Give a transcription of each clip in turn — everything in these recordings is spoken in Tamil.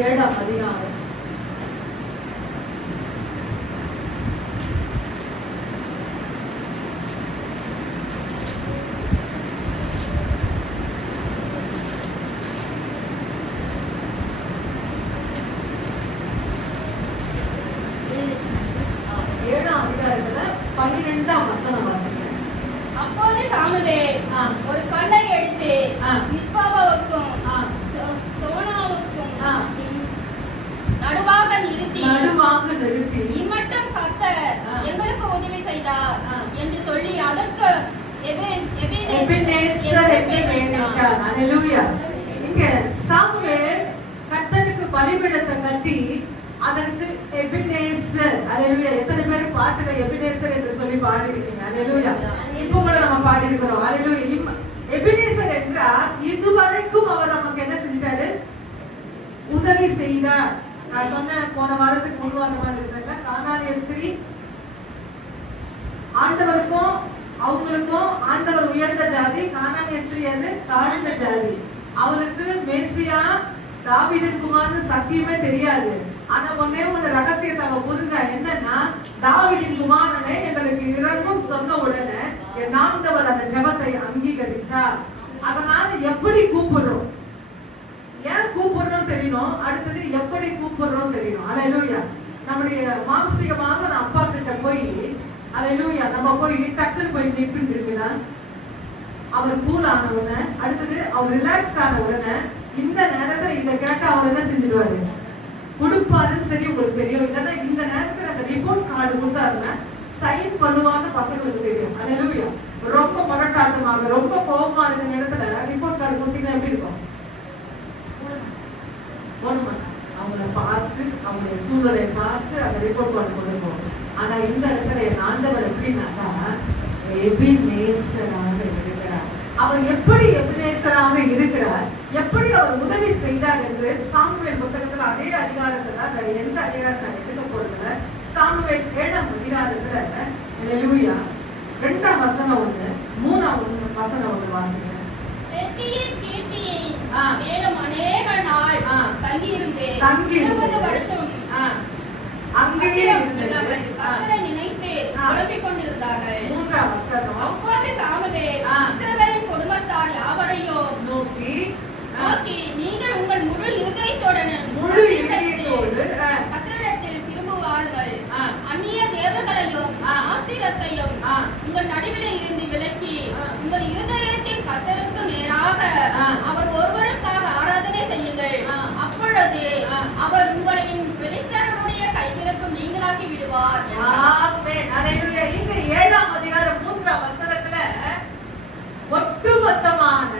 7ஆம் அதிகாரம். அப்போது சாமுவேல் ஒரு கல்லை எடுத்து மிஸ்பாவுக்கும் சோனாவுக்கும் நடுவாக நிறுத்தி இம்மட்டும் கர்த்தர் எங்களுக்கு உதவி செய்தார் என்று சொல்லி அதற்கு கர்த்தருக்கு பலிபீடத்தை கட்டி அதற்கு எபினேசர், அல்லேலூயா. எத்தனை பேர் பாட்டுல எபினேசர் என்று சொல்லி பாடிருக்கீங்க? அல்லேலூயா. இப்போ கூட நம்ம பாடி இருக்கிறோம். அல்லேலூயா. எபினேசர் என்றால் இதுவரைக்கும் அவர் நமக்கு என்ன செஞ்சாரு? உதவி செய்தார். நான் சொன்ன போன வாரத்துக்கு முன் வாரமா இருக்கிறதுல கானானிய ஸ்திரீ ஆண்டவருக்கும் அவங்களுக்கும் ஆண்டவர் உயர்ந்த ஜாதி, கானானிய ஸ்திரீ அது தாழ்ந்த ஜாதி. அவளுக்கு மேசியா தாவீதின் குமார்னு சத்தியமே தெரியாது. ஆனா ஒன்னே ஒண்ணு ரகசியத்தை அவ புரிஞ்சா, என்னன்னா தாவீதின் குமாரனை எங்களுக்கு இறங்கும் சொன்ன உடனே என் ஆண்டவர் அந்த ஜெபத்தை அங்கீகரித்தார். அதனால எப்படி கூப்பிடுறோம், ஏன் கூப்பிடுறோம் தெரியணும், அடுத்தது எப்படி கூப்பிடுறோம் தெரியணும். அல்லேலூயா. நம்முடைய மானசீகமாக நான் அப்பா கிட்ட போய் அல்லேலூயா நம்ம போய் டக்குன்னு போய் நிற்பின்னு இருக்குதா? அவர் கூல் ஆன உடனே, அடுத்தது அவர் ரிலாக்ஸ் ஆன உடனே இந்த நேரத்துல இந்த கேட்ட அவர் என்ன செஞ்சிடுவாரு? கொடுப்பாருன்னு சரி உங்களுக்கு தெரியும். இல்லைன்னா இந்த நேரத்துல அந்த ரிப்போர்ட் கார்டு கொடுத்தாருன்னா சைன் பண்ணுவான்னு பசங்களுக்கு தெரியும். அல்லேலூயா. ரொம்ப முரட்டாட்டமாக ரொம்ப கோபமா இருக்கிற நேரத்துல ரிப்போர்ட் கார்டு கொடுத்தீங்கன்னா எப்படி இருக்கும்? அவங்கள பார்த்து அவங்களுடைய சூழலை பார்த்து அந்த ரிப்போர்ட் கார்டு கொடுப்போம். ஆனா இந்த இடத்துல என் ஆண்டவர் எப்படின்னாக்கா எபினேசராக இருக்கிறார். அவர் எப்படி எபினேசராக இருக்கிறார், எப்படி அவர் உதவி செய்தார் என்று சாமுவேல் புத்தகத்துல அதே அதிகாரத்துல, எந்த அதிகாரத்தை எடுக்க போறதுல சாமுவேல் 7ஆம் அதிகாரத்துல அல்லேலூயா 2ஆம் வசனம் 1, 3ஆம் வசனம் 1 வாசிங்க. அநேக நாள் தங்கியிருந்து 20 வருஷம் அங்கேயே நினைத்து குழம்பிக் கொண்டிருந்தார்கள். 3ஆம் வசனம். அப்போது சாமுவேல் இஸ்ரவேலின் குடும்பத்தார் யாவரையும் நோக்கி நீங்கள் உங்கள் முழு இருதயத்துடன் கர்த்தரிடத்தில் திரும்புவார்கள். அந்நிய தேவர்களையும் ஆஸ்திரத்தையும் உங்கள் நடுவில் இருந்து விலக்கி உங்கள் இருதயத்தின் கர்த்தருக்கு நேராக அவர் ஒருவருக்காக ஆராதனை செய்யுங்கள். அப்பொழுது அவர் உங்களையும் பெலிஸ்தருடைய கைகளுக்கு நீங்களாக்கி விடுவார். இங்க 7ஆம் அதிகாரம் 3ஆம் வசனத்துல ஒட்டுமொத்தமான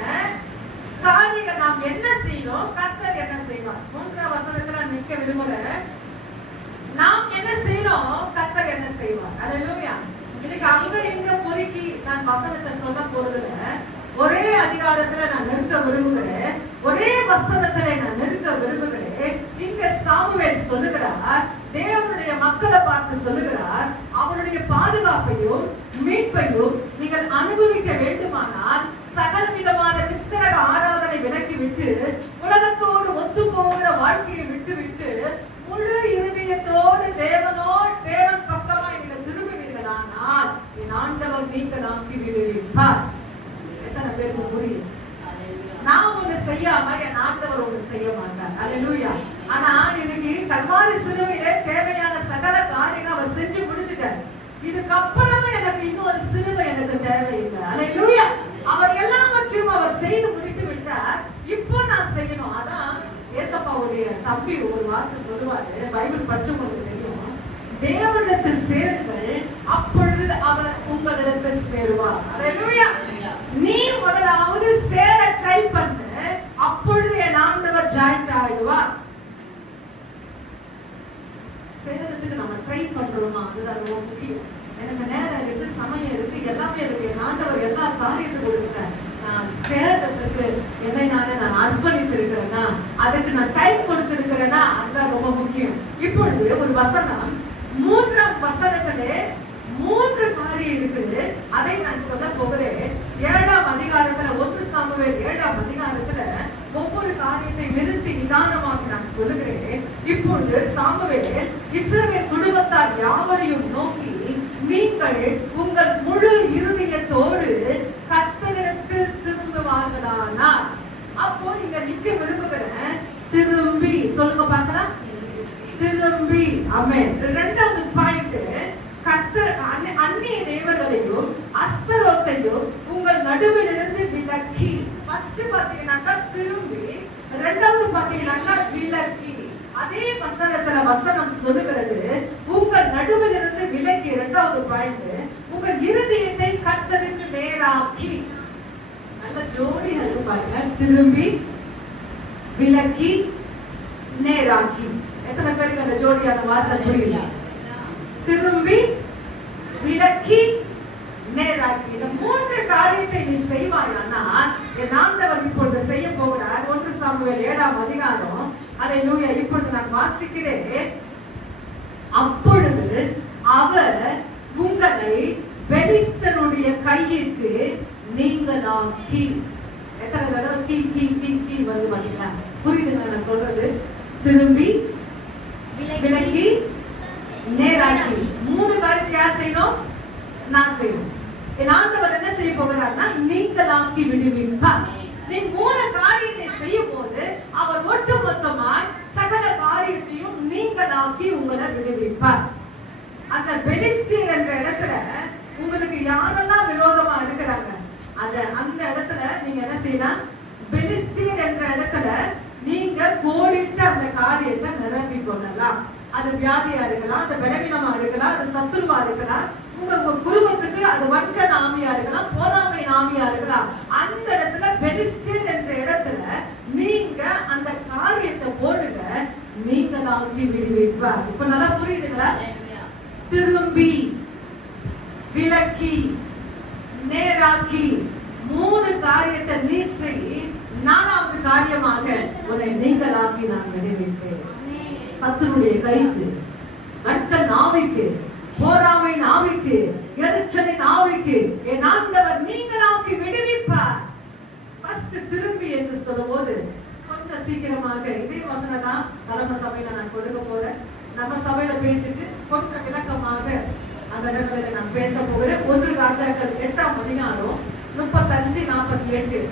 காரியங்கள் நாம் என்ன செய்யணும், கர்த்தர் என்ன செய்வார். 3ஆம் வசனத்துல நிற்க விரும்புகிறேன். நாம் என்ன செய்யணும், கர்த்தர் என்ன செய்வார். அல்லேலூயா. இன்னைக்கு அங்க எங்க பொறுக்கி நான் வசனத்தை சொல்ல போறதுல ஒரே அதிகாரத்துல நான் நிறுத்த விரும்புகிறேன், ஒரே வசனத்துல நான் நிறுத்த விரும்புகிறேன். இங்க சாமுவேல் சொல்லுகிறார், தேவனுடைய மக்களை பார்த்து சொல்லுகிறார், அவருடைய பாதுகாப்பையும் மீட்பையும் நீங்கள் அனுபவிக்க வேண்டுமானால் சகல விதமான விக்கிரக ஆராதனை விலக்கி விட்டு உலகத்தோடு ஒத்து போகிற வாழ்க்கையை விட்டு விட்டு முழு இருதயத்தோடு தேவன் பக்கமாய் நீங்கள் திரும்புவீர்களானால் என் ஆண்டவர் நீங்களாக்கி விடுவீர்கள். எத்தனை பேருக்கு புரியும்? நான் ஒண்ணு செய்யாம என் ஆண்டவர் ஒண்ணு செய்ய மாட்டார். அல்லேலூயா. ஆனா இன்னைக்கு கல்வாரி சிலுவையிலே தேவையான சகல காரியங்கள் அவர் செஞ்சு முடிச்சுட்டார். இதுக்கப்புறமா எனக்கு இன்னொரு சிலுவை எனக்கு தேவையில்லை. அல்லேலூயா. அவர் எல்லாவற்றையும் அவர் செய்து முடித்து விட்டார். இப்போ நான் செய்யணும். அதான் ஏசப்பாவுடைய தம்பி ஒரு வார்த்தை சொல்லுவாரு, பைபிள் படிச்சவங்களுக்கு தெரியும், தேவனிடத்தில் சேருங்கள் அப்பொழுது அவர் உங்களிடத்தில் சேருவார். அல்லேலூயா. நீ முதலாவது சேர ட்ரை பண்ணு, அப்பொழுது என் ஆண்டவர் ஜாயிண்ட் ஆயிடுவார். சேரத்துக்கு நம்ம ட்ரை பண்றோமா, அதுதான் ரொம்ப முக்கியம். எனக்கு நேரம் இருக்கு, சமயம் இருக்கு, எல்லாமே இருக்கு, என் ஆண்டவர் எல்லா காரியத்தையும் கொடுத்துட்டேன். நான் சேரத்துக்கு என்னை நான் அர்ப்பணித்திருக்கிறேன்னா, அதுக்கு நான் டைம் கொடுத்திருக்கிறேன்னா, அதுதான் ரொம்ப முக்கியம். இப்பொழுது ஒரு வசனம் 3ஆம் வசனத்திலே 3 காரியம் இருக்குது. அதை நான் சொல்ல போகிறேன். 7ஆம் அதிகாரத்துல 1 சாமுவேல் 7ஆம் அதிகாரத்துல ஒவ்வொரு காரியத்தை நிறுத்தி நிதானமாக நான் சொல்லுகிறேன். இப்பொழுது சாமுவேல் இஸ்ரவேல் குடும்பத்தார் யாவரையும் நோக்கி, நீங்கள் உங்கள் முழு இருதயத்தோடு கர்த்தரிடத்தில் திரும்புவார்களானால். அப்போ இங்க நிக்க விரும்புகிறேன், திரும்பி சொல்லுங்க பார்க்கலாம், திரும்பி. ஆமென். இரண்டாவது பாயிண்ட், கர்த்தர் அந்நிய தேவர்களையும் அஸ்தரோத்தையும் உங்கள் நடுவிலிருந்து விலக்கி. ஃபர்ஸ்ட் பாத்தீங்கன்னாக்கா திரும்பி, இரண்டாவது பாத்தீங்கன்னாக்கா விலக்கி. அதே வசனம் சொல்லுகிறது, உங்கள் நடுவிலிருந்து விலக்கி. இரண்டாவது பாயிண்ட், உங்கள் இருதயத்தை கர்த்தருக்கு நேராக்கி. நல்ல ஜோடி அது பாருங்க, திரும்பி, விலக்கி, நேராக்கி. எத்தனை பேருக்கு அந்த ஜோடியான வார்த்தை புரியல? திரும்பி, விலக்கி, நேராக்கி. இந்த மூன்று காரியத்தை நீ செய்வாயானா என் ஆண்டவர் இப்பொழுது செய்ய போகிறார். 1 சாமுவேல் 7ஆம் அதிகாரம். அல்லேலூயா. இப்பொழுது நான் வாசிக்கிறேன். அப்பொழுது அவர் உங்களை பெலிஸ்தருடைய கையிற்கு நீங்களாக்கி. எத்தனை தடவை கீ கீ கீ கீ வந்து பாத்தீங்களா? புரியுதுங்க நான் சொல்றது? திரும்பி, விலக்கி, நேராக்கி. மூணு காரியத்தை யார் செய்யணும்? நான் செய்யணும். என் ஆண்டவர் என்ன செய்ய போகிறார்னா, நீங்களாக்கி விடுவிப்பார். நீ மூணு காரியத்தை செய்யும் போது அவர் ஒட்டுமொத்தமாய் சகல காரியத்தையும் நீங்களாக்கி உங்களை விடுவிப்பார். அந்த பெலிஸ்தீன் என்ற இடத்துல உங்களுக்கு யாரெல்லாம் விரோதமா இருக்கிறாங்க, அந்த இடத்துல நீங்க என்ன செய்யலாம்? பெலிஸ்தீன் என்ற இடத்துல நீங்க கோடிட்டு அந்த காரியத்தை நிரப்பிக் கொள்ளலாம். அது வியாதியா இருக்கலாம், அது பலவீனமா இருக்கலாம், அது சத்துருவா இருக்கலாம், உங்க குடும்பத்துக்கு அது வன்கண் ஆவியா இருக்கலாம், போராமை ஆவியா இருக்கலாம். அந்த இடத்துல பெலிஸ்தீன் என்ற இடத்துல நீங்க அந்த காரியத்தை போடுங்க, நீங்களாக்கி விடுவிப்பார். இப்ப நல்லா புரியுதுங்களா? திரும்பி, விலக்கி, நேராக்கி. மூணு காரியத்தை நீ செய், நாலாவது காரியமாக உன்னை நீங்களாக்கி நான் விடுவிப்பேன். சத்துருடைய கைக்கு, வன்கண் ஆவிக்கு, போராமை ஆவிக்கு, எரிச்சலின் ஆவிக்கு என் ஆண்டவர் நீங்களாக்கி விடுவிப்பார். ஃபர்ஸ்ட் திரும்பி என்று சொல்லும்போது கொஞ்சம் சீக்கிரமாக இதே வசனம் தான் தலைமை சபையில நான் கொடுக்க போறேன். நம்ம சபையில பேசிட்டு கொஞ்சம் விளக்கமாக அந்த இடத்துல நான் பேச போகிறேன். 1 ராஜாக்கள் 8ஆம் அதிகாரம் 35-48.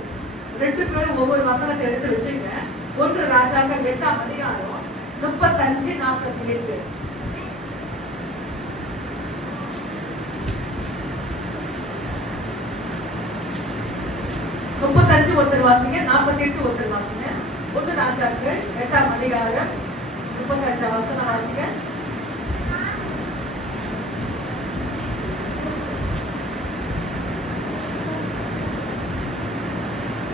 2 பேரும் ஒவ்வொரு வசனத்தை எடுத்து வச்சுங்க. 1 ராஜாக்கள் 8ஆம் அதிகாரம் 35-48. ஒருத்தர் வாசிங்க, 48 ஒருத்தர் வாசிங்க. 1 ராஜாக்கள் 8ஆம் அதிகாரம் 35 வசனம் வாசிங்க.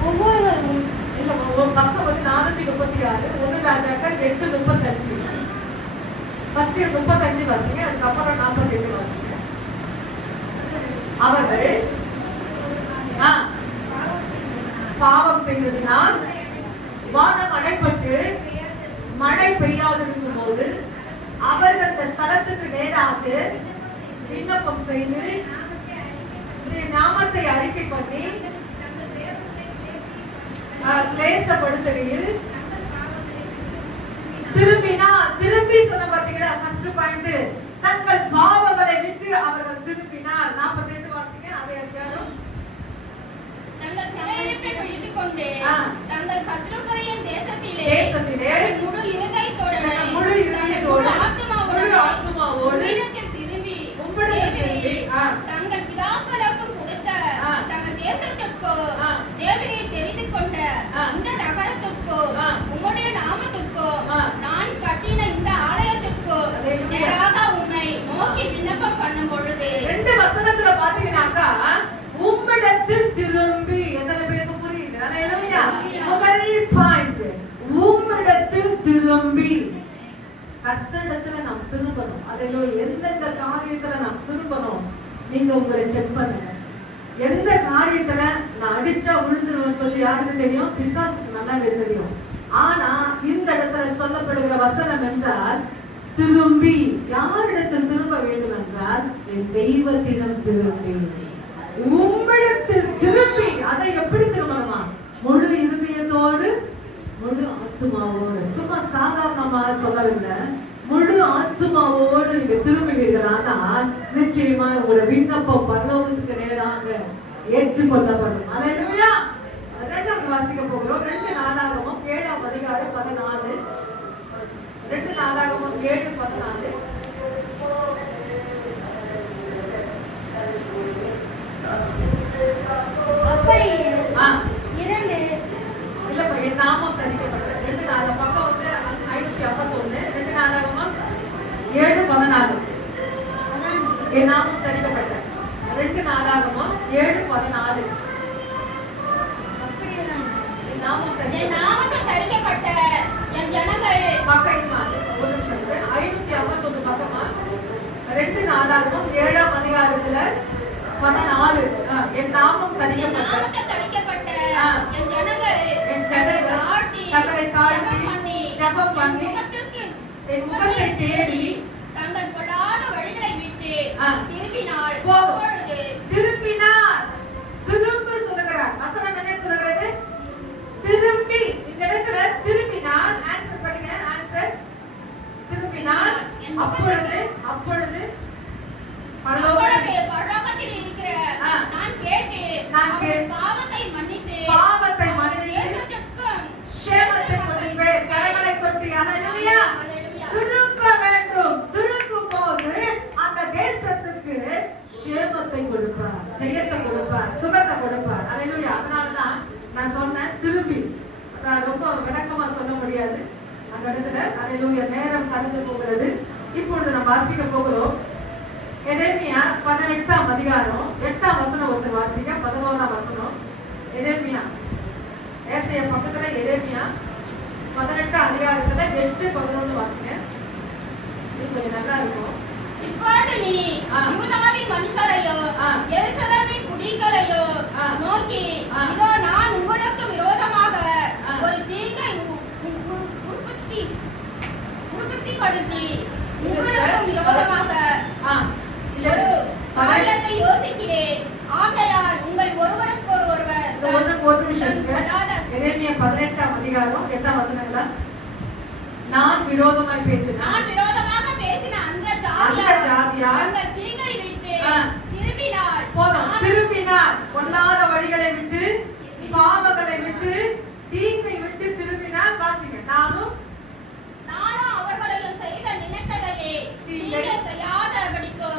ஒவ்வொருவரும் இல்ல, ஒரு பக்கம் வந்து 436. 1 ராஜாக்கள் 8:35. ஃபர்ஸ்ட் 35 வாசிங்க, அதுக்கப்புறம் 48 வாசிங்க. அவர்கள் பாவம் செய்ததினால் வானம் அடைப்பட்டு மழை பெய்யாதிருக்கும் போது அவர்கள் அந்த ஸ்தலத்துக்கு நேராக விண்ணப்பம் செய்து நாமத்தை அறிக்கை பண்ணி கிளேசப்படுத்துகையில் திரும்பி சொன்ன பாத்தீங்களா? ஃபர்ஸ்ட் பாயிண்ட், தங்கள் பாவங்களை விட்டு அவர்கள் திரும்பினார். 48 வாசிங்க. அதே அதிகாரம். தங்கள் சிறையிருப்பை விட்டுக்கொண்டு தங்கள் சத்துருக்களின் தேசத்திலே முழு இருதயத்தோடு ஆத்துமாவோடு திரும்பி தங்கள் பிதாக்களுக்கு கொடுத்த தங்கள் தேசத்திற்கு தேவனை தெரிந்து கொண்ட இந்த நகரத்திற்கு உம்முடைய நாமத்திற்கு நான் கட்டின இந்த ஆலயத்திற்கு நேராக உம்மை நோக்கி விண்ணப்பம் பண்ணும் பொழுது 2 வசனத்துல பாத்தீங்கன்னாக்கா உம்மிடத்தில் திரும்பி. எத்தனை பேருக்கு புரியுது? அல்லேலூயா. முதல் பாயிண்ட், உம்மிடத்தில் திரும்பி. கர்த்தரிடத்துல நாம் திரும்பணும். அல்லேலூயா. எந்தெந்த காரியத்துல நாம் திரும்பணும், நீங்க உங்களை செக் பண்ணுங்க. எந்த காரியத்துல நான் அடிச்சா விழுந்துருவேன் சொல்லி யாருக்கு தெரியும்? பிசாசுக்கு நல்லாவே தெரியும். ஆனா இந்த இடத்துல சொல்லப்படுகிற வசனம் என்றால் திரும்பி. யாரிடத்தில் திரும்ப வேண்டும் என்றால் என் தெய்வத்திடம் திரும்பி, உம்மிடத்தில் திரும்பி. அதை எப்படி திரும்பணுமா? முழு இருதயத்தோடு, முழு ஆத்துமாவோடு. சும்மா சாதா சும்மா சொல்லவில்லை, முழு ஆத்துமாவோடு நீங்க திரும்புவீர்களானால் நிச்சயமா உங்களோட விண்ணப்பம் பரலோகத்துக்கு நேராக ஏற்றுக்கொள்ளப்படும். அல்லேலூயா. இரண்டாவது வாசிக்க போகிறோம். 2 நாளாகமம் 7ஆம் அதிகாரம் 14. 2 நாளாகமம் 7:14. அப்படியே 2 இல்லப்பா, என் நாமம் தரிக்கப்பட்ட 2 நாள் பக்கம் வந்து 551. 2 நாளாகமம் 7:14. என் நாமம் தரிக்கப்பட்ட 2 நாளாகமம் 7:14. என் நாமம் என் நாமத்தை தரிக்கப்பட்ட என் ஜனங்கள் பக்கமா ஒரு நிமிஷம் 551 பக்கமா 2 நாளாகமம் 7ஆம் அதிகாரத்துல 14. என் நாமம் என் தரிக்கப்பட்ட நாமத்தை தரிக்கப்பட்ட என் ஜனங்கள் என் ஜனங்கள் தங்களை தாழ்த்தி ஜெபம் பண்ணி என் முகத்தை தேடி தங்கள் பொல்லாத வழிகளை விட்டு திரும்பினால் போதும். அப்பொழுது திரும்பினார். திரும்ப சொல்லுகிறார். வசனம் என்ன சொல்லுகிறது? திரும்பி. இந்த இடத்துல திரும்பினார். ஆன்சர் பண்ணுங்க. ஆன்சர் திரும்பினார். அப்பொழுது அப்பொழுது பரலோகத்தில் இருக்கிற நான் கேட்டு அவர்கள் பாவத்தை மன்னித்து சேமத்தை கொடுப்பேன். கரங்களை தொட்டு அல்லேலூயா. திரும்ப வேண்டும். திரும்பும் போது அந்த தேசத்துக்கு சேமத்தை கொடுப்பார், ஜெயத்தை கொடுப்பார், சுகத்தை கொடுப்பார். அல்லேலூயா. அதனாலதான் நான் சொன்னேன் திரும்பி. ரொம்ப விளக்கமா சொல்ல முடியாது அந்த இடத்துல. அல்லேலூயா. நேரம் கடந்து போகிறது. இப்பொழுது நாம் வாசிக்க போகிறோம். எரேமியா 18ஆம் அதிகாரம் 8ஆம் வசனம் ஒருத்தர் வாசிக்க. 11ஆம் வசனம் எரேமியா. ஏசாயா பக்கத்துல எரேமியா 18ஆம் அதிகாரத்துல 8, 11 வாசிங்க. இது கொஞ்சம் நல்லா இருக்கும். இப்பொழுது நீ யூதாவின் மனுஷரையோ எருசலேமின் குடிகளையோ நோக்கி, இதோ நான் உங்களுக்கு விரோதமாக ஒரு தீங்கை உற்பத்திப்படுத்தி உங்களுக்கு விரோதமாக ஒரு காரியத்தை யோசிக்கிறேன். ஆகையால் உங்கள் ஒருவருக்கொருவர் எரேமியா 18ஆம் அதிகாரம் 8ஆம் வசனத்துல நான் விரோதமாய் பேசினேன். நான் விரோதமாக பேசின அந்த ஜாதியார் தங்கள் தீங்கை விட்டு திரும்பினார். போதும். திரும்பினார். பொல்லாத வழிகளை விட்டு, பாவங்களை விட்டு, தீங்கை விட்டு திரும்பினார். வாசிங்க. நானும் அவர்களையும் செய்த நினைத்ததையே தீங்கை செய்யாதபடிக்கு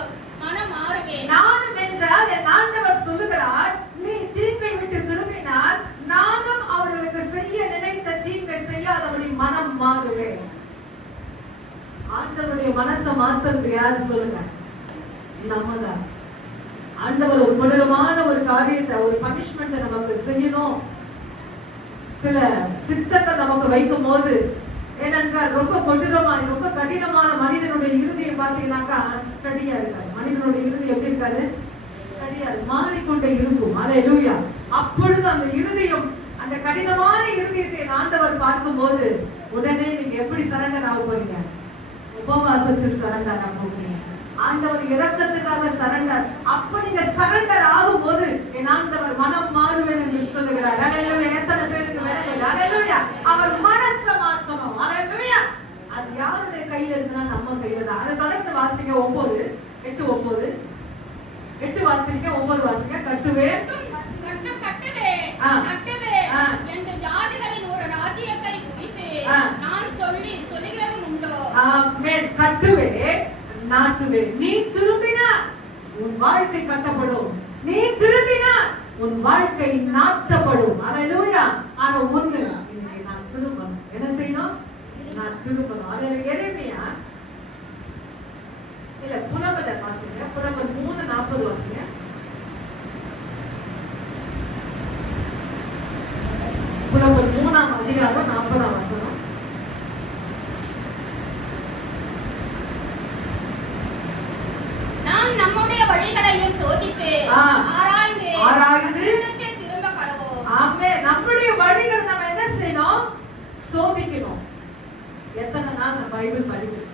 மனம் மாறுவேன். நானும் என்றால் என் ஆண்டவர் சொல்லுகிறார், நீ தீங்கை விட்டு திரும்பினால் நானும் அவர்களுக்கு செய்ய நினைத்த தீங்கை செய்யாதபடி மனம் மாறுவேன். ஆண்டவருடைய மனசை மாத்துறது யாரு சொல்லுங்க? நம்மதான். ஆண்டவர் ஒரு கொடூரமான ஒரு காரியத்தை, ஒரு பனிஷ்மெண்ட் நமக்கு செய்யணும், சில சித்தத்தை நமக்கு வைக்கும் போது, ஏனென்றால் ரொம்ப கொடூரமான ரொம்ப கடினமான மனிதனுடைய இறுதியை பார்த்தீங்கன்னாக்கா ஸ்டடியா இருக்காது. மனிதனுடைய இறுதி எப்படி இருக்காது? ஸ்டடியா மாறிக்கொண்டே இருக்கும். அல்லேலூயா. அப்பொழுது அந்த இருதயம், அந்த கடினமான இருதயத்தை ஆண்டவர் பார்க்கும் போது உடனே நீங்க எப்படி சரண்டர் ஆக போறீங்க? உபவாசத்தில் சரண்டர் ஆக போறீங்க. ஆண்டவர் இரக்கத்துக்காக சரண்டர். அப்ப நீங்க சரண்டர் ஆகும் போது என் ஆண்டவர் மனம் மாறுவேன் என்று சொல்லுகிறார். அல்லேலூயா. எத்தனை பேருக்கு வேணும்? அல்லேலூயா. அவர் மனசை மாத்தணும். அல்லேலூயா. அது யாருடைய கையில இருக்குன்னா நம்ம கையில தான். அதை தொடர்ந்து வாசிங்க. 9, 8, 9. 8 வாசிங்க, 9 வாசிங்க. கட்டுவே என்று ஜாதிகளின் ஒரு ராஜ்யத்தை குறித்து நான் சொல்லுகிறது உண்டோ? ஆமென். கட்டுவே, நாட்டுவே. நீ திரும்பினார் உன் வாழ்க்கை கட்டப்படும். நீ திரும்பினார் உன் வாழ்க்கை நாட்டப்படும். அல்லேலூயா. ஆனா ஒண்ணு, இன்னைக்கு நான் திரும்பணும். என்ன செய்யணும்? நான் திரும்பணும். அது எரேமியா இல்ல புலம்பல வாசிங்க. புலம்பல் 3:40 வாசிங்க. புலம்பல் 3ஆம் அதிகாரம் 40ஆம் வசனம். நாம் நம்முடைய வழிகளையும் சோதித்து ஆராய்ந்து திரும்ப கடவோம். ஆமென். நம்முடைய வழிகளை நம்ம என்ன செய்யணும்? சோதிக்கணும். எத்தனை நாள் நான் பைபிள் படிக்கிறேன்,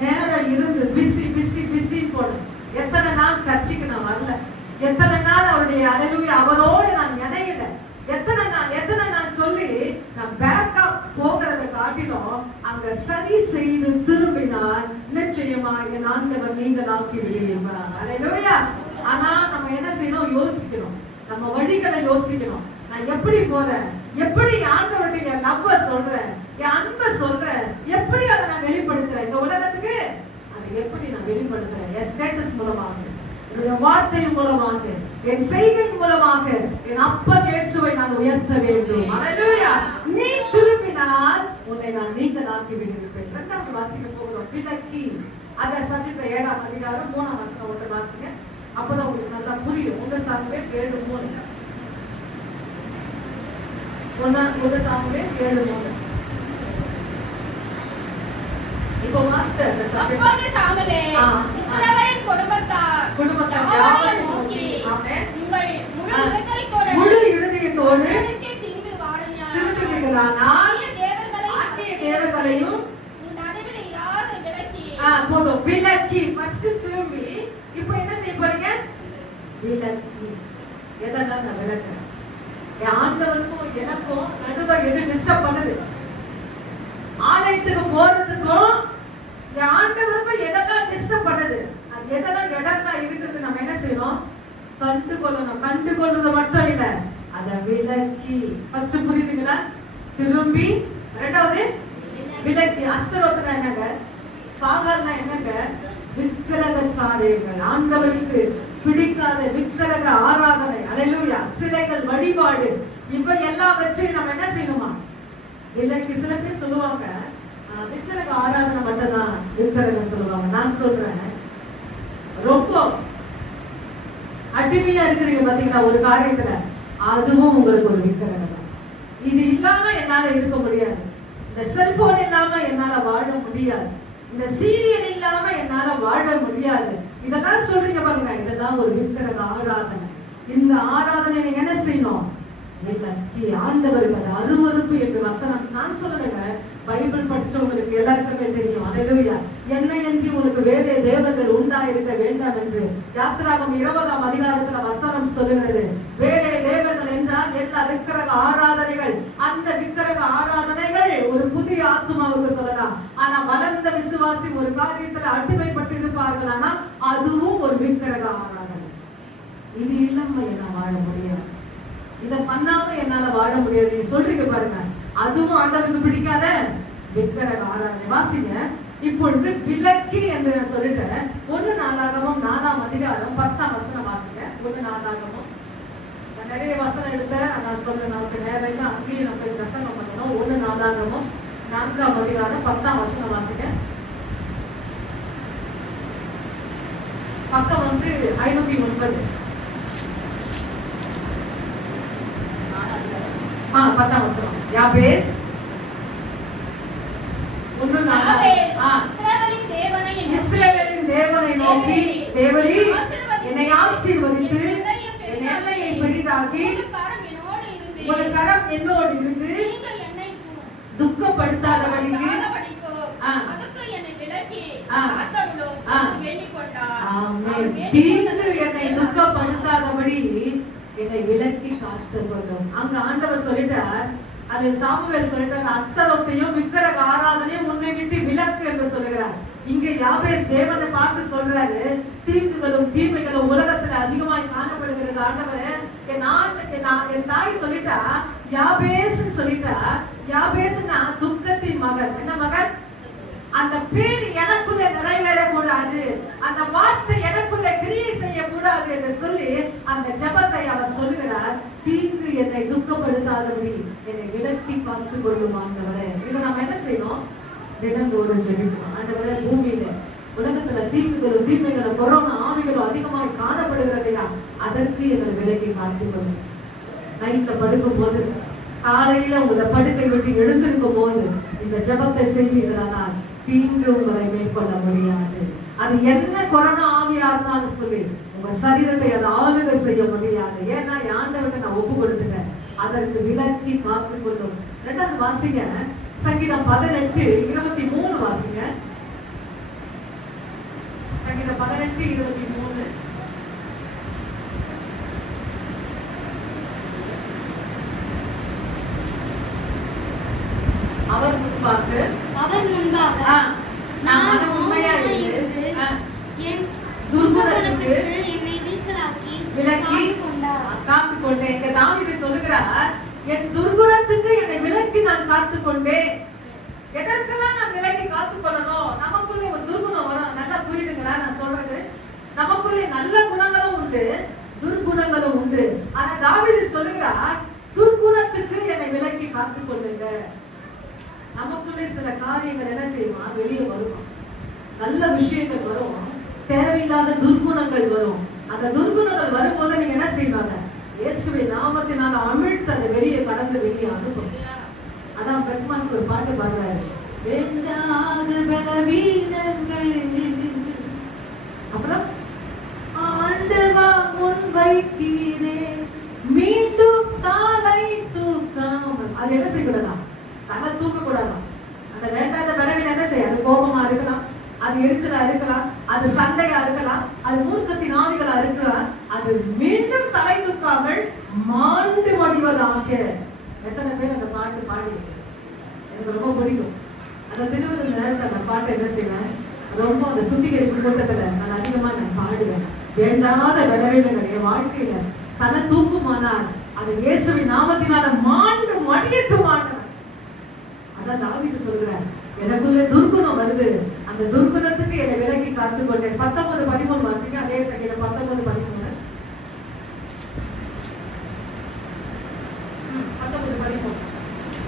நேரம் இருந்து பிஸி போடும். எத்தனை நாள் சர்ச்சுக்கு நான் வரல, எத்தனை நாள் அவருடைய அல்லேலூயா அவரோடு நான் இணையல, எத்தனை நாள் சொல்லி நான் பேக்கா போகிறத காட்டிலும் அங்க சரி செய்து திரும்பினால் நிச்சயமா என் ஆண்டவர் நீங்களாக்கி விடுவார். அல்லேலூயா. ஆனா நம்ம என்ன செய்யணும்? யோசிக்கணும். நம்ம வழிகளை யோசிக்கணும். நான் எப்படி போறேன், எப்படி ஆண்டவருடைய லவ்வ சொல்றேன், என் அன்பை சொல்றேன், எப்படி அதை நான் வெளிப்படுத்துறேன் இந்த உலகத்துக்கு, அதை எப்படி நான் வெளிப்படுத்துறேன்? என் ஸ்டேட்டஸ் மூலமாக, என்னுடைய வார்த்தை மூலமாக, என் செய்கை மூலமாக என் அப்பன் இயேசுவை நான் உயர்த்த வேண்டும். அல்லேலூயா. நீ திரும்பினால் உன்னை நான் நீங்களாக்கி விடுவிப்பேன். இரண்டாவது வாசிக்க போகிறோம். விலக்கி அதை சந்தித்த 7ஆம் அதிகாரம் 3ஆம் வசனம் ஒன்று வாசிங்க. அப்பதான் உங்களுக்கு நல்லா புரியும். உங்க சாமுவேல் 7:3. உங்க சாமுவேல் 7:3. இப்போ மாஸ்டர் அப்போது சாமுவேல் இஸ்ரவேலின் குடும்பத்தார் யாவரையும் நோக்கி, ஆமென், உங்கள் முழு இதயத்தோடு என்னிடத்தில் திரும்பி வாருங்கள். தேவர்களையும் நடுவில் இராத விலக்கி போதும். விலக்கி ஃபர்ஸ்ட் திரும்பி. இப்போ என்ன செய்ய போறீங்க? விலக்கி. எதெல்லாம் நான் விலக்குறேன்? என் ஆண்டவருக்கும் எனக்கும் நடுவ எது டிஸ்டர்ப் பண்ணுது? ஆலயத்துக்கு போறதுக்கும் என் ஆண்டவருக்கும் எதெல்லாம் டிஸ்டர்ப் பண்ணுது? அது எதெல்லாம் இடம்லாம் இருக்குது? நம்ம என்ன செய்யணும்? கண்டுகொள்ளணும். கண்டுகொள்றது மட்டும் இல்ல, அதை விலக்கி. ஃபர்ஸ்ட் புரியுதுங்களா? திரும்பி. இரண்டாவது விலக்கி. அஸ்தரோத்னா என்னங்க? பாகால்னா என்னங்க? விக்கிரக காரியங்கள், ஆண்டவருக்கு பிடிக்காத விக்கிரக ஆராதனை. அல்லேலூயா. சிலைகள் வழிபாடு, இவை எல்லாவற்றையும் நம்ம என்ன செய்யணுமா? விலக்கி. சில பேர் சொல்லுவாங்க விக்கிரக ஆராதனை மட்டும்தான் விக்கிரக சொல்லுவாங்க. நான் சொல்றேன், ரொம்ப அடிமையா இருக்கிறீங்க பாத்தீங்களா ஒரு காரியத்துல, அதுவும் உங்களுக்கு ஒரு விக்கிரகம் தான். இது இல்லாம என்னால இருக்க முடியாது. இந்த செல்போன் இல்லாம என்னால வாழ முடியாது. இந்த சீரியல் இல்லாம என்னால வாழ முடியாது. இதெல்லாம் சொல்றீங்க பாருங்க, இதெல்லாம் ஒரு விக்கிரக ஆராதனை. இந்த ஆராதனை நீங்க என்ன செய்யணும்? ஆண்டவருக்கு அது அருவருப்பு என்று வசனம். நான் சொல்லுங்க, பைபிள் படிச்சவங்களுக்கு எல்லாருக்குமே தெரியும். அல்லேலூயா. என்னையன்றி உங்களுக்கு வேறே தேவர்கள் உண்டாயிருக்க வேண்டாம் என்று யாத்திராகமம் 20ஆம் அதிகாரத்துல வசனம் சொல்லுகிறது. வேறே தேவர்கள் என்றால் எல்லா விக்கிரக ஆராதனைகள். அந்த விக்கிரக ஆராதனைகள் ஒரு புதிய ஆத்மாவுக்கு சொல்லலாம். ஆனா வளர்ந்த விசுவாசி ஒரு காரியத்துல அடிமைப்பட்டு இருப்பார்கள், ஆனா அதுவும் ஒரு விக்கிரக ஆராதனை. இது இல்லாம என்ன வாழ முடியாது. இத பண்ணாம என்னால வாழ முடியாது. நீங்க சொல்றீங்க பாருங்க, அதுவும் ஆண்டவருக்கு பிடிக்காத விக்கிரக ஆராதனை. வாசிங்க. இப்பொழுது விலக்கி என்று சொல்லிட்டேன். 1 நாளாகமம் 4ஆம் அதிகாரம் 10ஆம் வசனம் வாசிங்க. 1 நாளாகமம். நான் நிறைய வசனம் எடுத்தேன், நான் சொல்றேன், நமக்கு நேரம் இல்லை, அங்கேயும் நம்ம பிரசங்கம் பண்ணணும். 1 நாளாகமம் 4ஆம் அதிகாரம் 10ஆம் வசனம் வாசிங்க. பக்கம் 530. 10ஆம் வசனம். யாபேஸ் இஸ்ரவேலின் தேவனை நோக்கி, தேவரீர் என்னை ஆசீர்வதித்து என் எல்லையை பெரிதாக்கி ஒரு கரம் என்னோடு இருந்து துக்கப்படுத்தாதபடிக்கு என்னை துக்கப்படுத்தாதபடி என்னை விலக்கி காத்துக்கொள்ளும். அங்க ஆண்டவர் சொல்லிட்டார், அது சாமுவேல் சொல்லிட்டார், அஸ்தரோத்தையும் விக்கிரக ஆராதனையும் உன்னை விட்டு விலக்கு என்று சொல்லுகிறார். இங்க யாபேஸ் தேவனை பார்த்து சொல்றாரு, தீங்குகளும் தீமைகளும் உலகத்துல அதிகமாய் காணப்படுகிறது. ஆண்டவரே, என் தாய் சொல்லிட்டா யாபேஸ் சொல்லிட்டா. யாபேஸ்னா துக்கத்தின் மகன். என்ன மகன்? அந்த பேர் எனக்குள்ள நிறைவேறக்கூடாது, அந்த வார்த்தை எனக்குள்ள கிரியை செய்யக்கூடாது என்று சொல்லி அந்த ஜெபத்தை அவர் சொல்லுகிறார். தீங்கு என்னை துக்கப்படுத்தாதபடி என்னை விலக்கி பார்த்து கொள்ளும் ஆண்டவரே. இதை நம்ம என்ன செய்யணும்? தினந்தோறும் ஜெபிக்கணும். ஆண்டவரே, பூமியில உலகத்துல தீங்குகளும் தீமைகளும் கொரோனா ஆவிகளும் அதிகமாக காணப்படுகிறதையா, அதற்கு எங்களை விலக்கி காத்து கொள்ளும். நைட்ல படுக்கும் போது, காலையில உங்களை படுக்கை விட்டு எழுந்திருக்கும் போது இந்த ஜெபத்தை செய்வீர்களானால் தீங்கு உங்களை மேற்கொள்ள முடியாது. அது என்ன கொரோனா ஆவியா இருந்தாலும் சொல்லி உங்க சரீரத்தை அதை ஆளுகை செய்ய முடியாது. ஏன்னா ஆண்டவருக்கு நான் ஒப்பு கொடுத்துட்டேன். அதற்கு விலக்கி காத்து கொள்ளும். 2வது வாசிங்க, சங்கீதம் 18:23 வாசிங்க. சங்கீதம் 18:23. அவர் முன்பாக நான் உண்மையா இருந்து என் துர்குணத்துக்கு என்னை விலக்கி காத்துக்கொண்டேன். இங்க தாவீது சொல்லுகிறார், என் துர்குணத்துக்கு என்னை விலக்கி நான் காத்துக்கொண்டேன். எதற்கெல்லாம் நான் விலக்கி காத்துக்கொள்ளணும்? நமக்குள்ளே ஒரு துர்குணம் வரும். நல்லா புரியுதுங்களா நான் சொல்றது? நமக்குள்ளே நல்ல குணங்களும் உண்டு, துர்குணங்களும் உண்டு. ஆனா தாவீது சொல்லுகிறார், துர்குணத்துக்கு என்னை விலக்கி காத்துக்கொள்ளுங்க. நமக்குள்ளே சில காரியங்கள் என்ன செய்வோம், வெளியே வரும். நல்ல விஷயங்கள் வரும், தேவையில்லாத துர்குணங்கள் வரும். அந்த துர்குணங்கள் வரும்போது நீங்க என்ன செய்வாங்க, இயேசுவின் நாமத்தினால அமிழ்த்து அதை வெளியே கடந்து வெளியே அனுப்பும். அதான் பெர்க்மன்ஸ் ஒரு பாட்டு பாடுறாரு, வேண்டாத பலவீனங்கள் அப்புறம் ஆண்டவா முன் வைக்கிறேன் மீண்டும் தலை தூக்காமல். அது என்ன செய்யக்கூடாதான், தலை தூக்க கூடாதான். அந்த வேண்டாத பலவீனம் என்ன செய்ய, அது கோபமா இருக்கலாம், அது எரிச்சலா இருக்கலாம், அது சண்டையா இருக்கலாம், அது மூர்க்கத்தின் ஆவிகளா இருக்கலாம். அது மீண்டும் தலை தூக்காமல் மாண்டு வடிவதாக. எத்தனை பேர் அந்த பாட்டு பாடி எனக்கு ரொம்ப பிடிக்கும். அந்த திருவிழா நேரத்தில் அந்த பாட்டை என்ன செய்வேன், ரொம்ப அந்த சுத்திகரிப்பு கூட்டத்துல நான் அதிகமா நான் பாடுவேன். வேண்டாத விளைவுகள் என் வாழ்க்கையில தலை தூக்குமானால் அது இயேசுவின் நாமத்தினால மாண்டு மடியட்டுமானார். அதான் தாவீது சொல்கிறார், எனக்குள்ள துர்குணம் வருது, அந்த துர்குணத்துக்கு என்னை விலக்கி காத்துக்கொண்டேன். 19:13 வாசிங்க. அதே சங்கீதம் 19:13. 19:13.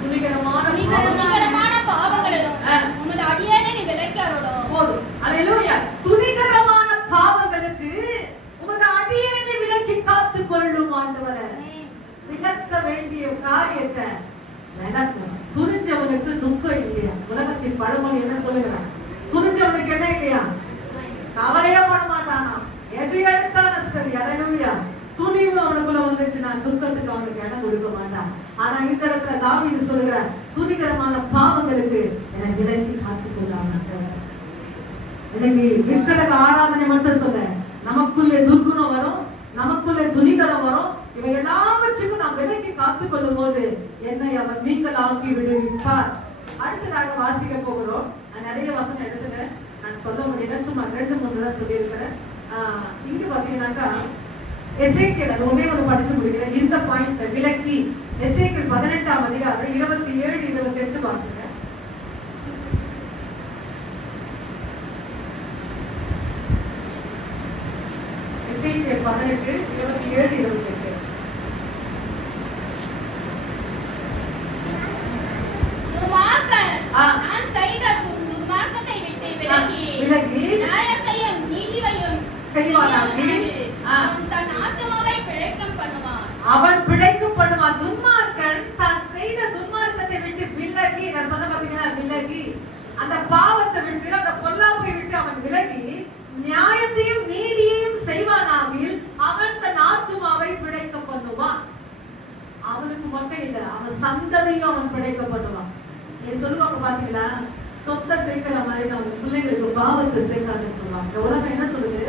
துணிகரமான பாவங்களும் உமது அடியேனை நீ விலக்கி அருளும். போதும். அல்லேலூயா. துணிகரமான பாவங்களுக்கு உமது அடியேனை விலக்கி காத்துக்கொள்ளும் ஆண்டவரே. விலக்க வேண்டிய காரியத்தை விலக்கணும். துணிஞ்சவனுக்கு துக்கம் இல்லையா? உலகத்தின் பழமொழி என்ன சொல்லுகிறான், துணிஞ்சவனுக்கு என்ன இல்லையா, கவலையே பட மாட்டானா, எது எடுத்தாலும் சரி. அல்லேலூயா. துணிவு அவனுக்குள்ள வந்துச்சுன்னா துக்கத்துக்கு அவனுக்கு இடம் கொடுக்க மாட்டான். ஆனா இந்த இடத்துல தாவீது சொல்லுகிறார், துணிகரமான பாவங்களுக்கு என்னை விலக்கி காத்துக்கொள்ளாம. எனக்கு விக்கிரக ஆராதனை மட்டும் சொல்ல, நமக்குள்ளே துர்குணம் வரும், நமக்குள்ளே துணிகரம் வரும். இவை எல்லாவற்றுக்கும் நாம் விலக்கி காத்துக்கொள்ளும் போது என்னை அவர் நீங்கள் ஆக்கி விடுவிப்பார். அடுத்ததாக வாசிக்க போகிறோம். நான் நிறைய வசனம் எடுத்துட்டேன், நான் சொல்ல முடியல, சும்மா 2-3 தான் சொல்லியிருக்கிறேன். இங்க பாத்தீங்கன்னாக்கா எசேக்கியேல், அது ஒன்னே ஒன்று படிச்சு முடிக்கிறேன். இந்த பாயிண்ட் விலக்கி எசேக்கியேல் 18ஆம் அதிகாரம் 27-28 வாசிங்க. எசேக்கியேல் 18:27-28. நான் செய்த துர்மார்க்கத்தை விட்டு விலகி நியாயத்தையும் நீதியையும் செய்வானாக. அவன் தன் ஆத்துமாவை பிழைக்கம் பண்ணுவான். அவன் பிழைக்கம் பண்ணுவான். துன்மார்க்கன் தான் செய்த துன்மார்க்கத்தை விட்டு விலகி, நான் சொன்ன பாத்தீங்கன்னா விலகி, அந்த பாவத்தை விட்டு, அந்த பொல்லாப்பை விட்டு அவன் விலகி நியாயத்தையும் நீதியையும் செய்வானாகில் அவன் தன் ஆத்துமாவை பிழைக்க பண்ணுவான். அவனுக்கு மட்டும் இல்ல, அவன் சந்ததியும் அவன் பிழைக்க பண்ணுவான். நீ சொல்லுவாங்க பாத்தீங்களா, சொத்தை சேர்க்கிற மாதிரி அவன் பிள்ளைங்களுக்கு பாவத்தை சேர்க்காதுன்னு சொல்லுவாங்க. உலகம் என்ன சொல்லுது,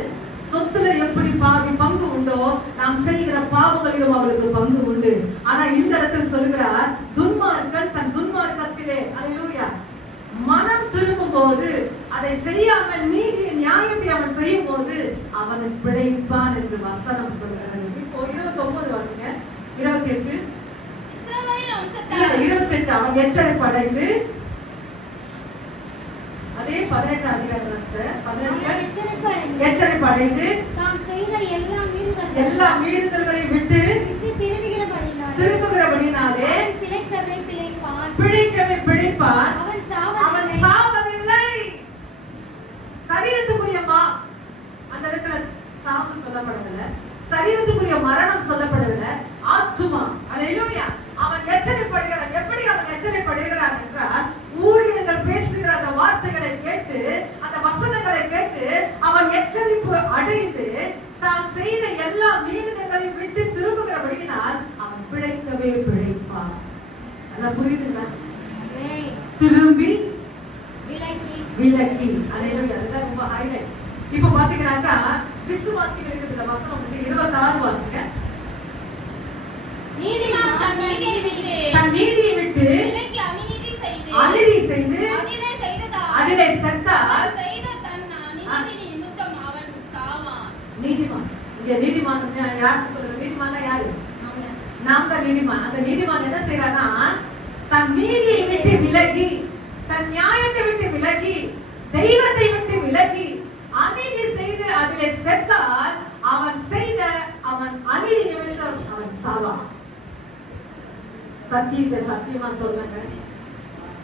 சொத்துல எப்படி பாதி பங்கு உண்டோ நாம் செய்கிற பாவங்களிலும் அவளுக்கு பங்கு உண்டு. ஆனா இந்த இடத்தில் சொல்லுகிறார், துன்மார்க்கன் தன் துன்மார்க்கத்திலே அல்லேலூயா மனம் திரும்பும் போது, அதை செய்யாமல் நீதி நியாயத்தை அவன் செய்யும் போது அவனை பிழைப்பான் என்று வசனம் சொல்கிறது. இப்போ 29 வாசிங்க. 28 அவன் எச்சரிப்பு அடைந்து, அதே 18 அதிகாரம் எச்சரிப்பு அடைந்து தாம் செய்த எல்லா மீறுதல்களை விட்டு திரும்புகிறபடினாலே பிழைக்கவே பிழைப்பான். அவன் சாவதில்லை. சரீரத்துக்குரிய அந்த இடத்துல சாவு சொல்லப்படவில்லை, சரீரத்துக்குரிய மரணம் சொல்லப்படவில்லை, ஆத்துமா. அல்லேலூயா. அவன் எச்சரிப்படுகிறான். எப்படி அவன் எச்சரிப்படுகிறான் என்றால், ஊழியர்கள் பேசுகிற அந்த வார்த்தைகளை கேட்டு, அந்த வசனங்களை கேட்டு அவன் எச்சரிப்பு அடைந்து தான் செய்த எல்லா மீறுதல்களையும் விட்டு திரும்புகிறபடியினால் அவன் பிழைக்கவே பிழைப்பான். அதான் புரியுதுங்களா? திரும்பி விலக்கி. அல்லேலூயா. அதுதான் ரொம்ப ஹைலைட். இப்ப பாத்தீங்கன்னாக்கா விசுவாசிகளுக்கு இந்த வசனம் 26 வாசிங்க. நீதிமான் தன் நீதியை விட்டு விலக்கி அநீதி செய்து அதிலே செய்த அதிலே செத்தால் அவன் செய்த தன் அநீதி நிமித்தம் அவன் சாவான். நீதிமான். இங்க நீதிமான் யாருக்கு சொல்றது? நீதிமான்னா யாரு? நாம் தான் நீதிமான். அந்த நீதிமான் என்ன செய்யறானா, தன் நீதியை விட்டு விலகி, தன் நியாயத்தை விட்டு விலகி, தெய்வத்தை விட்டு விலகி அநீதி செய்து அதிலே செத்தால் அவன் செய்த அவன் அநீதி நிமித்தம் அவன் சாவான். சத்தியத்தை சத்தியமா சொல்லுங்க.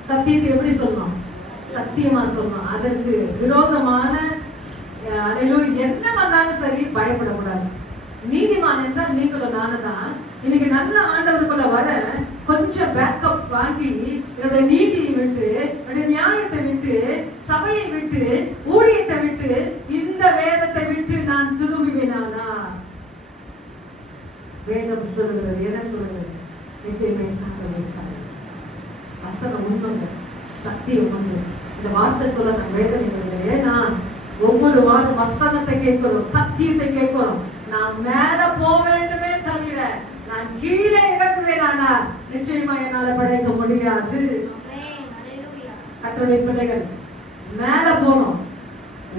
சத்தியத்தை எப்படி சொல்லணும்? சத்தியமா சொல்லணும். அதற்கு விரோதமான என்ன வந்தாலும் சரி பயப்படக்கூடாது. நீதிமான் என்றால் நீங்களும் நானும் தான். இன்னைக்கு நல்ல ஆண்டவருக்குள்ள வர கொஞ்சம் பேக்கப் வாங்கி என்னுடைய நீதியை விட்டு, என்னுடைய நியாயத்தை விட்டு, சபையை விட்டு, ஊழியத்தை விட்டு, இந்த வேதத்தை விட்டு நான் திரும்புவேனானா? வேதம் சொல்லுகிறது. என்ன சொல்லுகிறது? நிச்சயமே வசனம் உண்மை, சத்தியம் உண்டு. இந்த வார்த்தை சொல்ல நான் வேதனை. ஏன்னா ஒவ்வொரு வாரம் வசனத்தை கேட்கிறோம், சத்தியத்தை கேட்கிறோம். நான் மேல போக வேண்டுமே தவிர நான் கீழே இறக்குவேனானா நிச்சயமா என்னால படைக்க முடியாது. கர்த்தருடைய பிள்ளைகள் மேல போனோம்,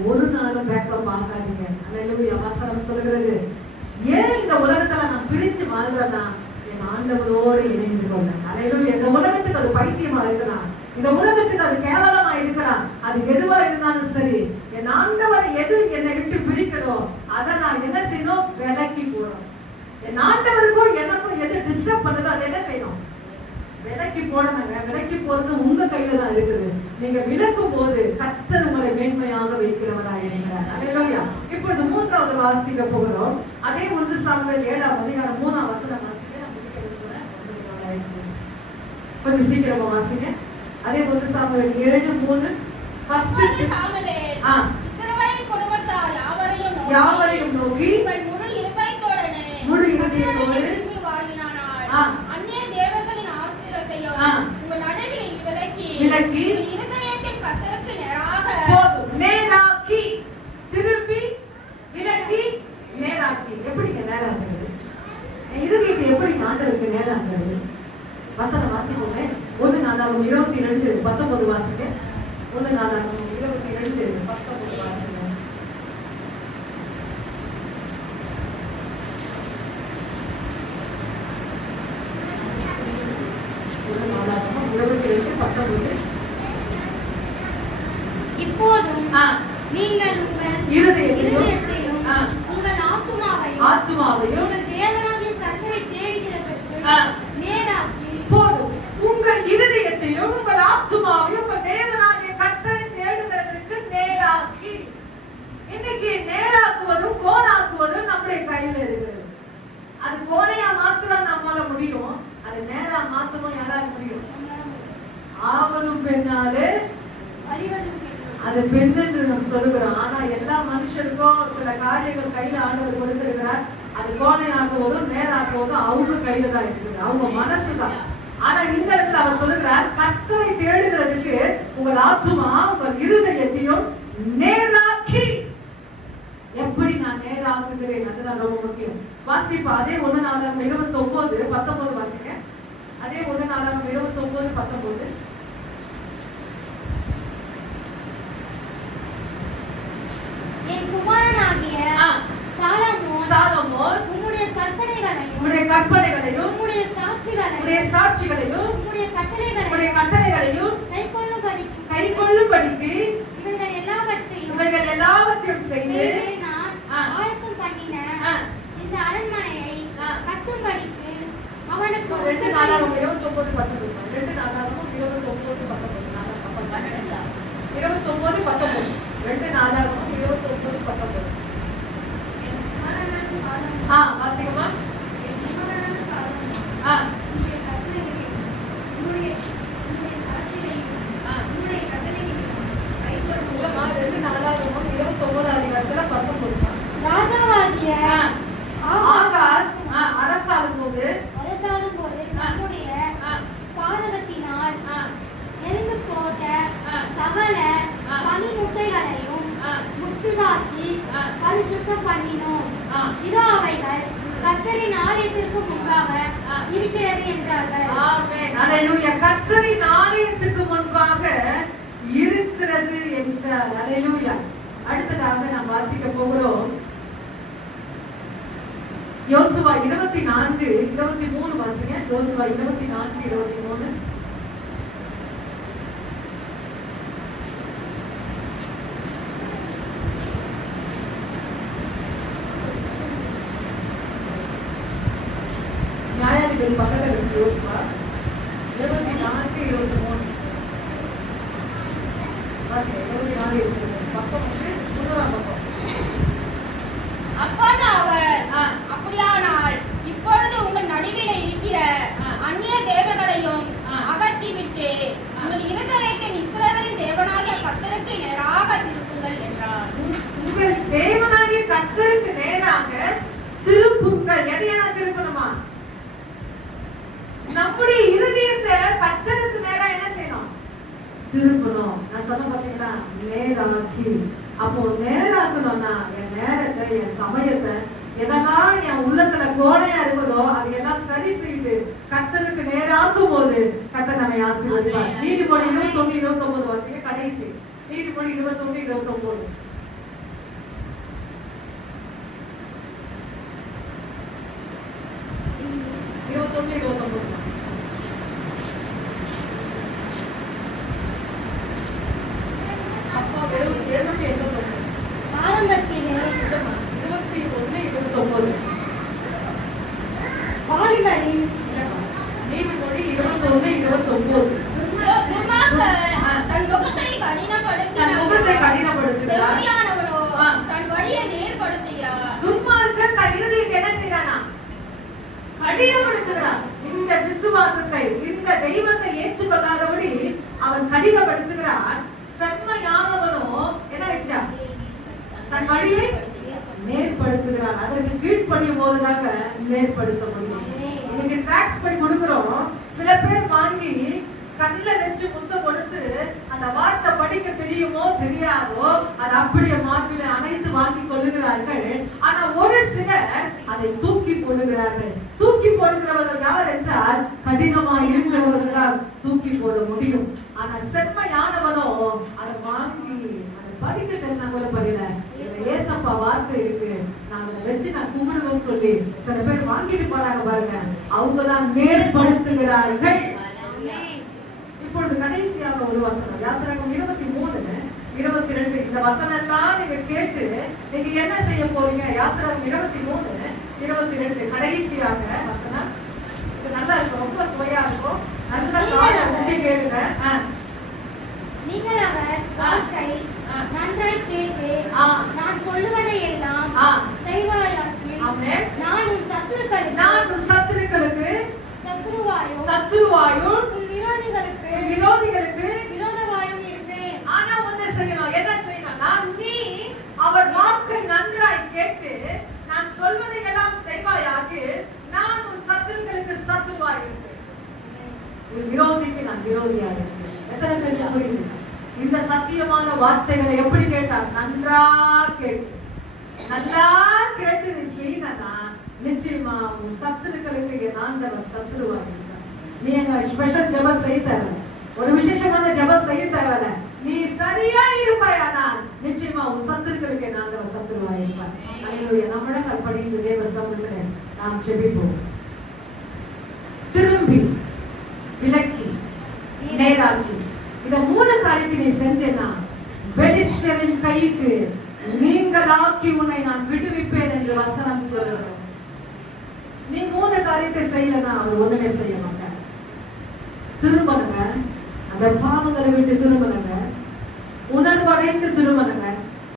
ஒரு நாளும் பேக்கப் ஆகாதீங்க. அல்லேலூயா. வசனம் சொல்லுகிறது. ஏன் இந்த உலகத்துல நான் பிரிச்சு வாழ்றேன்னா என் ஆண்டவரோடு இணைந்து கொண்டேன். அல்லேலூயா. இந்த உலகத்துக்கு அது பைத்தியமா இருக்கிறான், இந்த உலகத்துக்கு அது கேவலமா இருக்கிறான். அது எதுவா இருந்தாலும் சரி, என் ஆண்டவரை எது என்னை விட்டு பிரிக்கிறதோ அதை நான் என்ன செய்யணும்? விலக்கி போடணும். என் ஆண்டவருக்கும் எனக்கும் எது டிஸ்டர்ப் பண்ணுதோ அதை என்ன செய்யணும்? விலக்கி போடணுங்க. விலக்கி போறது உங்க கையில தான் இருக்குது. நீங்க விலக்கும் போது கர்த்தர் உங்களை மேன்மையாக வைக்கிறவராக இருக்கிறார். அல்லேலூயா. இப்பொழுது 3வது வாசிக்க போகிறோம். அதே 1 சாமுவேல் 7ஆம் அதிகாரம் 3ஆம் வசனம் வாசிக்க. கொஞ்சம் சீக்கிரமா வாசிங்க. அதே 1 சாமுவேல் 7:3. இஸ்ரவேலின் குடும்பத்தார் யாவரையும் நோக்கி முழு இருதயத்தோடு திரும்பி வாழினானால் அந்நிய தேவர்களின் ஆஸ்திரத்தையும் உங்கள் நடுவில் விலக்கி இருதயத்தை கர்த்தருக்கு நேராக்கி திரும்பி விலக்கி நேராக்கி. எப்படிங்க நேராக்குறது? இருதயத்தை எப்படி ஆண்டவருக்கு நேராக்குறது? வசனம் வாசிப்போமே. 1 நாளாகமம் 22:19 வாசிங்க. 1 நாளாகமம் 22:19 வாசிங்க. 1 நாளாகமம் 22:19. இப்போதும் நீங்கள் உங்கள் இருதயத்தையும் உங்கள் ஆத்துமாவையும் உங்கள் தேவனாகிய கர்த்தரை தேடுகிறதற்கு நேராக்கி. போதும். உங்கள் இருதயத்தையும் உங்கள் ஆத்துமாவையும் உங்கள் தேவனாகிய கர்த்தரை தேடுகிறதற்கு நேராக்கி. இன்னைக்கு நேராக்குவதும் கோணாக்குவதும் நம்முடைய கையில் இருக்கிறது. அது கோணையா மாத்திரம் நம்மால முடியும், அது நேரா மாத்திரம் யாரால முடியும்? ஆவதும் பெண்ணாலே அது பெண் என்று நம்ம சொல்லுகிறோம். ஆனா எல்லா மனுஷருக்கும் சில காரியங்கள் கையில ஆண்டவர் கொடுத்திருக்கிறார். அது கோணையாக்குவதும் நேராக்குவதும் அவங்க கையில தான் இருக்குது, அவங்க மனசுதான். ஆனா இந்த இடத்துல அவர் சொல்லுகிறார், கர்த்தரை தேடுகிறதுக்கு உங்கள் ஆத்துமா உங்கள் இருதயத்தையும் நேராக்கி. எப்படி நான் நேராக்குகிறேன் அதுதான் ரொம்ப முக்கியம். வாசிப்பா. அதே 1 நாளாகமம் 29:19 வாசிங்க. அதே 1 நாளாகமம் 29:19. என் குமாரனாகிய சாலமோன் உம்முடைய கற்பனைகளையும் உம்முடைய சாட்சிகளையும் உம்முடைய கட்டளைகளையும் கைக்கொள்ளும்படிக்கு இவைகள் எல்லாவற்றையும் செய்து நான் ஆயத்தம் பண்ணின இந்த அரண்மனையை கட்டும்படிக்கு அவனுக்கு 2 நாளாகமம் 29:19. 2 நாளாகமம் 29:19. 29:19. 2 நாளாகமம் 29:19. வாசிக்கமா. ராஜாவாகிய ஆகாஸ் அரசாளும் போது நம்முடைய பாதகத்தினால் எரிந்து போட்ட சகல பனிமுட்டைகளையும் முஸ்திமாக்கி பரிசுத்தம் பண்ணினோம். இதோ அவைகள் கர்த்தரின் ஆலயத்திற்கு முன்பாக இருக்கிறது என்றார்கள். ஆமென். அல்லேலூயா. கர்த்தரின் ஆலயத்துக்கு முன்பாக இருக்கிறது என்றார். அல்லேலூயா. அடுத்ததாக நாம் வாசிக்க போகிறோம் யோசுவா 24:23 வாசிங்க. யோசுவா 24:23. நியாயாதிபதி பக்கத்துல இருக்கு. யோசுவா 24:23 வாசிங்க. 24:23 பக்கம் வந்து முதலாம் பக்கம். அப்போது அவர் அப்படியானால் இப்பொழுது உங்கள் நடுவிலே இருக்கிற அந்நிய தேவர்களையும் அகற்றிவிட்டு உங்கள் இருதயத்தின் இஸ்ரவேலின் தேவனாகிய கர்த்தருக்கு நேராக திருப்புங்கள் என்றார். உங்கள் தேவனாகிய கர்த்தருக்கு நேராக திருப்புங்கள். எதையெல்லாம் திருப்பணுமா? நம்முடைய இருதயத்தை கர்த்தருக்கு நேரா என்ன செய்யணும்? திருப்பணும். நான் சொன்ன பாத்தீங்களா, நேராக்கி. அப்போ நேராக்கணும்னா என் நேரத்தை, என் சமயத்தை, எதெல்லாம் என் உள்ளத்துல கோணையா இருக்குதோ அதையெல்லாம் சரி செய்து கர்த்தருக்கு நேராக்கும் போது கர்த்தர் நம்மை ஆசீர்வதிப்பார். நீதிமொழி 21:29 வாசிங்க. கடைசி நீதிமொழி 21:29. ஆரம்பத்திலே 21:29. வாலிபரின் நீதிமொழி 21:29. துன்மார்க்கன் தன் முகத்தை கடினப்படுத்துகிறான். செம்மையானவனோ தன் வழியை நேர்படுத்துகிறான். துன்மார்க்கன் தன் இருதயத்தை என்ன செய்றானா? கடினப்படுத்துகிறான். இந்த விசுவாசத்தை, இந்த தெய்வத்தை ஏற்றுக்கொள்ளாதபடி அவன் கடினப்படுத்துகிறான். செம்மையானவனோ என்ன ஆயிடுச்சா? தன் வழியை நேர்படுத்துகிறான். அதற்கு கீழ்ப்படியும் போதுதாங்க நேர்படுத்த முடியும். இன்னைக்கு டிராக்ஸ் பண்ணி கொடுக்கிறோம். சில பேர் வாங்கி கண்ணுல வச்சு முத்த கொடுத்து அந்த வார்த்தை படிக்க தெரியுமோ தெரியாதோ அது அப்படியே மார்பில அனைத்து வாங்கி கொள்ளுகிறார்கள். ஆனா ஒரு சிலர் அதை தூக்கி போடுகிறார்கள். தூக்கி போடுகிறவர்கள் யார் என்றால் கடினமா இருக்கிறவர்களால் தூக்கி போட முடியும். ஆனா செம்மையானவனோ அதை வாங்கி அதை படிக்க தெரிஞ்சா கூட பரியல. ஏசப்பா வார்த்தை இருக்கு, நான் அதை வச்சு நான் கும்பிடுவேன்னு சொல்லி சில பேர் வாங்கிட்டு போறாங்க பாருங்க. அவங்கதான் நேர்படுத்துகிறார்கள். இப்பொழுது கடைசியாக ஒரு வசனம் யாத்திராகமம் 23:22. இந்த வசனம் எல்லாம் நீங்க கேட்டு நீங்க என்ன செய்ய போறீங்க? யாத்திராகமம் 23:22 கடைசியாக வசனம். இது நல்லா இருக்கும், ரொம்ப சுவையா இருக்கும். நல்லா காது கேளுங்க. நீங்கள் அவர் வாக்கை நன்றாய் கேட்டு நான் சொல்லுவதை எல்லாம் செய்வாயாக்கில் நான் உன் சத்துருக்களுக்கு சத்துருவாயும் உன் விரோதிகளுக்கு விரோதவாயும் இருப்பேன். ஆனா ஒண்ணு செய்யணும். என்ன செய்யணும்னா, நீ அவர் வாக்கை நன்றாய் கேட்டு நான் சொல்வதை எல்லாம் செய்வாயாக, நான் உன் சத்துருக்களுக்கு சத்துருவாய் இருப்பேன். உன் விரோதிக்கு நான் விரோதியாக இருப்பேன். எத்தனை பேருக்கு புரியுது? இந்த சத்தியமான வார்த்தைகளை எப்படி கேட்டார்? நன்றா கேட்டு, நல்லா கேட்டு நீ செய்யனா நிச்சயமா உன் சத்துருக்களுக்கு என் ஆண்டவர் சத்துருவாக இருப்பார். நீ எங்க ஸ்பெஷல் ஜெபம் செய்ய தேவை, ஒரு விசேஷமான ஜெபம் செய்ய தேவை. நீ சரியா இருப்பாயானால் நிச்சயமா உன் சத்துருக்களுக்கு என் ஆண்டவர் சத்துருவாக இருப்பார். அல்லேலூயா. நம்மிடம் படித்த தேவ சமூகத்திலே நாம் ஜெபிப்போம். திரும்பி விலக்கி நேராக்கி இந்த 3 காரியத்தை நீ செஞ்சேன்னா பெலிஸ்தரின் கைக்கு நீங்களாக்கி உன்னை நான் விடுவிப்பேன் என்று வசனம் சொல்லுகிறோம். நீ 3 காரியத்தை செய்யலன்னா அவர் ஒண்ணுமே செய்ய மாட்டார். திரும்பணுங்க, அந்த பாவங்களை விட்டு திரும்பணுங்க, உணர்வடைந்து திரும்பணுங்க.